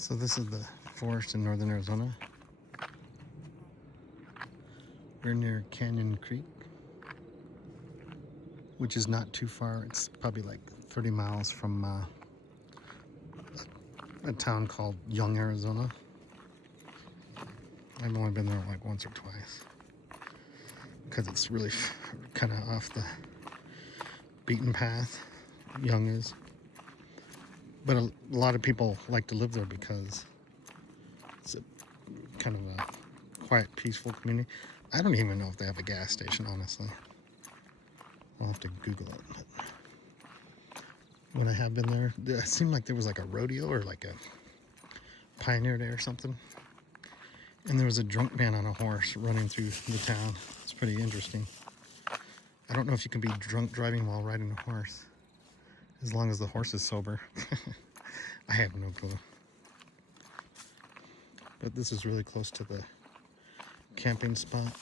So this is the forest in northern Arizona. We're near Canyon Creek, which is not too far. It's probably like 30 miles from a town called Young, Arizona. I've only been there like once or twice because it's really kind of off the beaten path. Young is. But a lot of people like to live there because it's a kind of a quiet, peaceful community. I don't even know if they have a gas station, honestly. I'll have to Google it. But when I have been there, it seemed like there was like a rodeo or like a Pioneer Day or something. And there was a drunk man on a horse running through the town. It's pretty interesting. I don't know if you can be drunk driving while riding a horse, as long as the horse is sober. I have no clue. But this is really close to the camping spot.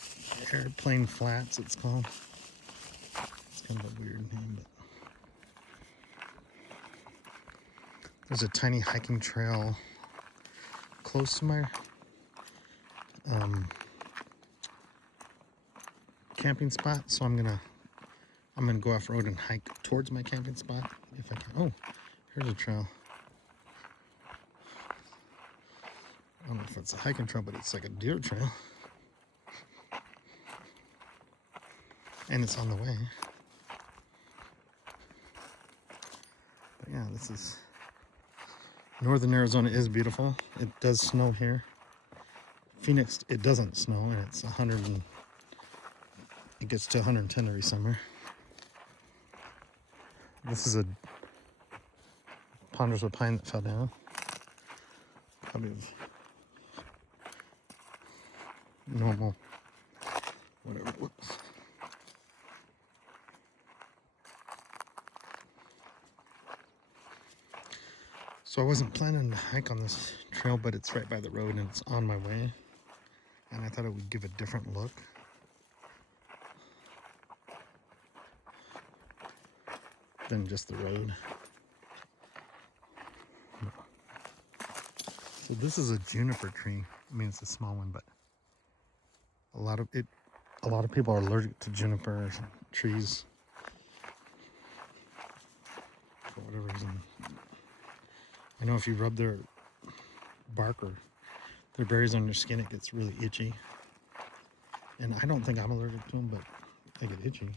Airplane Flats, it's called. It's kind of a weird name, but there's a tiny hiking trail close to my camping spot, so I'm gonna go off road and hike towards my camping spot if I can. Oh, here's a trail. I don't know if it's a hiking trail, but it's like a deer trail, and it's on the way. But yeah, this is northern Arizona is beautiful. It does snow here. Phoenix, it doesn't snow, and it's 100 and it gets to 110 every summer. This is a ponderosa pine that fell down. Probably normal, whatever. Whoops. So I wasn't planning to hike on this trail, but it's right by the road and it's on my way. And I thought it would give a different look. Than just the road. So this is a juniper tree. I mean, it's a small one, but a lot of people are allergic to juniper trees for whatever reason. I know if you rub their bark or their berries on your skin, it gets really itchy. And I don't think I'm allergic to them, but they get itchy.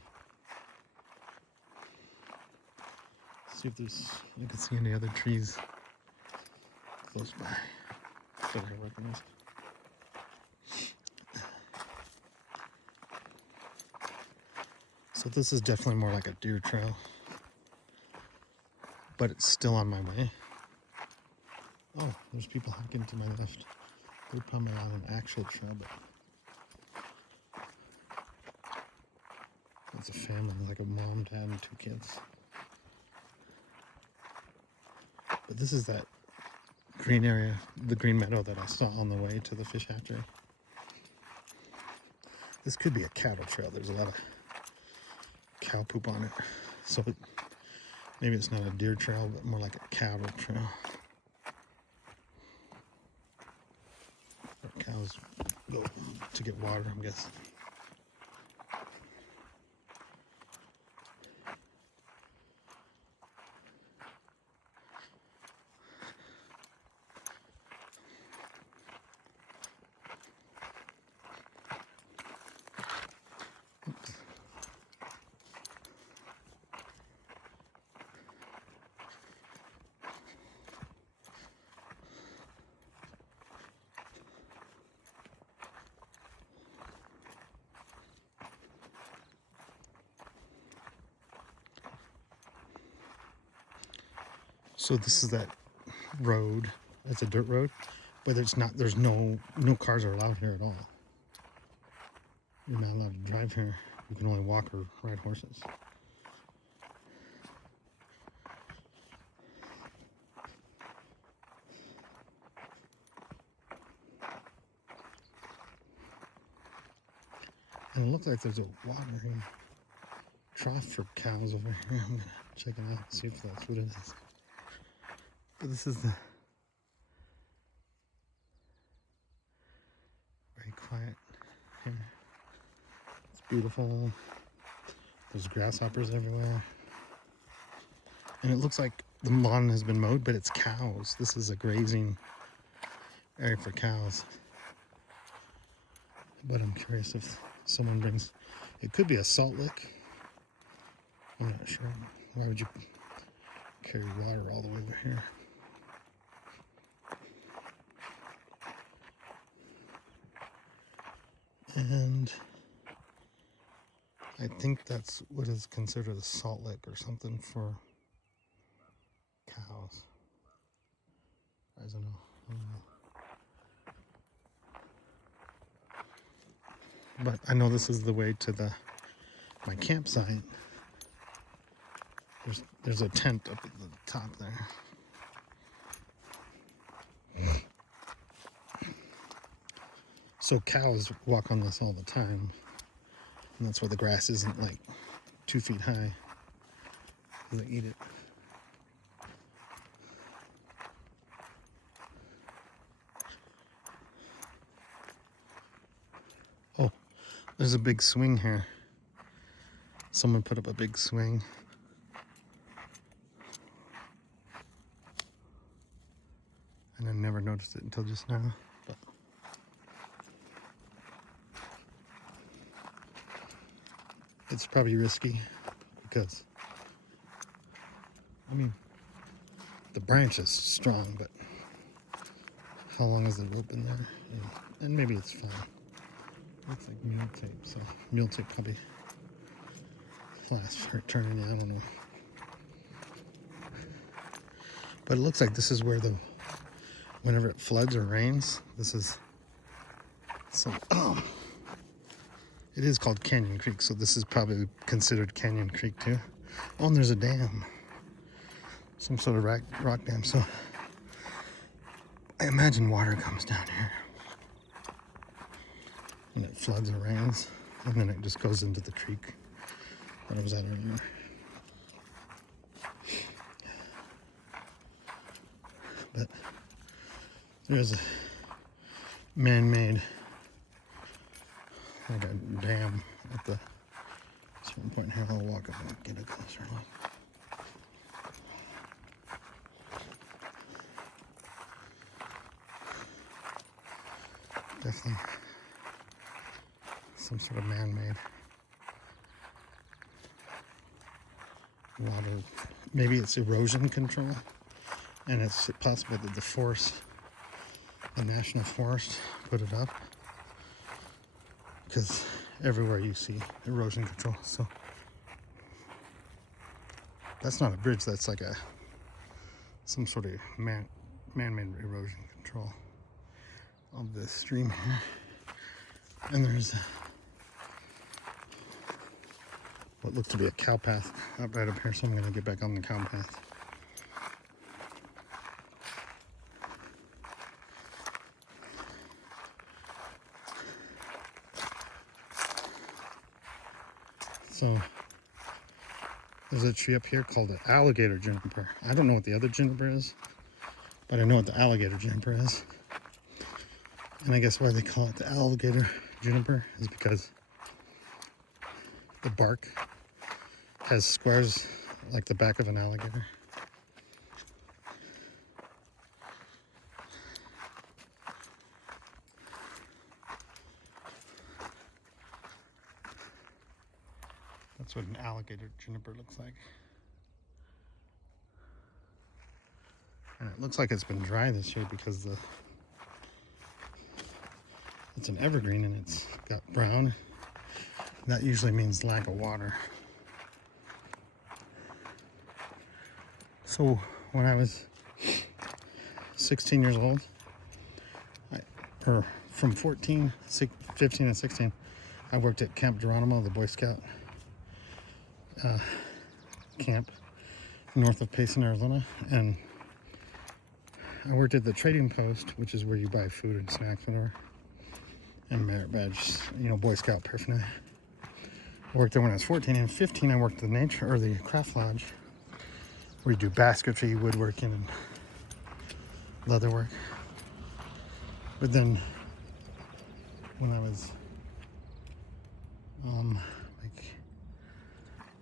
See if you can see any other trees close by that I recognize. So this is definitely more like a deer trail, but it's still on my way. Oh, there's people hiking to my left. They're probably on an actual trail, but it's a family, like a mom, dad, and 2 kids. But this is that green area, the green meadow that I saw on the way to the fish hatchery. This could be a cattle trail. There's a lot of cow poop on it. So maybe it's not a deer trail, but more like a cattle trail. Where cows go to get water, I'm guessing. Oops. So this is that road. It's a dirt road, but it's not. There's no cars are allowed here at all. You're not allowed to drive here. You can only walk or ride horses. And it looks like there's a watering trough for cows over here. I'm gonna check it out, see if that's what it is. But this is quiet here. It's beautiful. There's grasshoppers everywhere. And it looks like the lawn has been mowed, but it's cows. This is a grazing area for cows. But I'm curious if someone brings, it could be a salt lick. I'm not sure. Why would you carry water all the way over here? And I think that's what is considered a salt lick or something for cows. I don't know. But I know this is the way to my campsite. There's a tent up at the top there. So cows walk on this all the time. And that's why the grass isn't like 2 feet high. They eat it. Oh, there's a big swing here. Someone put up a big swing. And I never noticed it until just now. But it's probably risky because, I mean, the branch is strong, but how long has the rope been there? And maybe it's fine. Looks like mule tape, so mule tape probably lasts for eternity, I don't know. But it looks like this is where whenever it floods or rains, this is some, it is called Canyon Creek, so this is probably considered Canyon Creek too. Oh, and there's a dam. Some sort of rock dam, so I imagine water comes down here. And it floods or rains, and then it just goes into the creek that I was at earlier. But there's a man-made like a dam at the certain point here. I'll walk up and get a closer look. Definitely some sort of man-made water. Maybe it's erosion control, and it's possible that the National Forest put it up, because everywhere you see erosion control. So that's not a bridge, that's like some sort of man-made erosion control of this stream here. And there's what looked to be a cow path right up here, so I'm going to get back on the cow path. So there's a tree up here called the alligator juniper. I don't know what the other juniper is, but I know what the alligator juniper is. And I guess why they call it the alligator juniper is because the bark has squares like the back of an alligator. That's what an alligator juniper looks like. And it looks like it's been dry this year because it's an evergreen and it's got brown. That usually means lack of water. So when I was 16 years old, or from 15 and 16, I worked at Camp Geronimo, the Boy Scout camp north of Payson, Arizona, and I worked at the trading post, which is where you buy food and snacks, whatever, and merit badge, Boy Scout paraphernalia. I worked there when I was 14, and 15 I worked at the craft lodge, where you do basketry, woodworking, and leather work. But then when I was like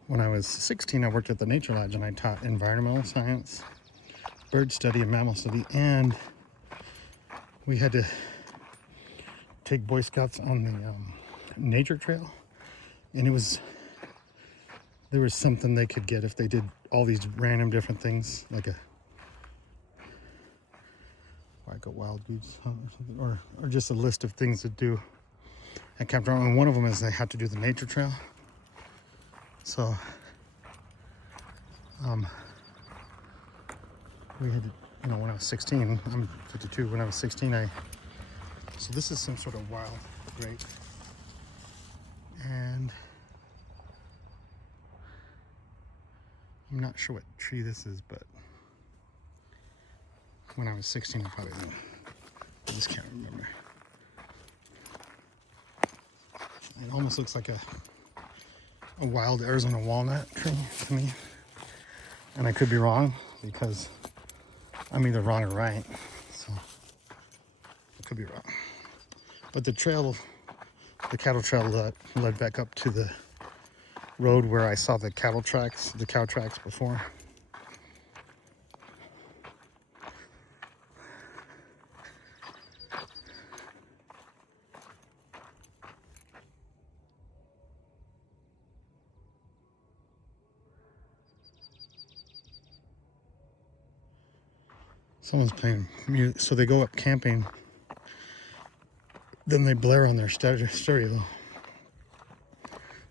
when I was 16, I worked at the Nature Lodge and I taught environmental science, bird study, and mammal study, and we had to take Boy Scouts on the nature trail, and there was something they could get if they did all these random different things, like a wild goose hunt or something, or just a list of things to do at campground. And one of them is they had to do the nature trail. So we had to, when I was 16, I'm 52, when I was 16, so this is some sort of wild grape. And I'm not sure what tree this is, but when I was 16, I probably didn't. I just can't remember. It almost looks like a wild Arizona walnut tree to me. And I could be wrong because I'm either wrong or right. So I could be wrong. But the cattle trail led back up to the road where I saw the cow tracks before. Someone's playing music, so they go up camping, then they blare on their stereo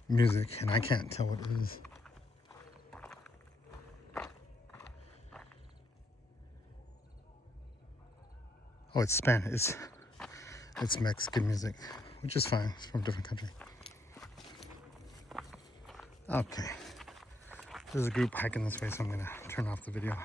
music, and I can't tell what it is. Oh, it's Spanish. It's Mexican music, which is fine. It's from a different country. Okay. There's a group hiking this way, so I'm gonna turn off the video.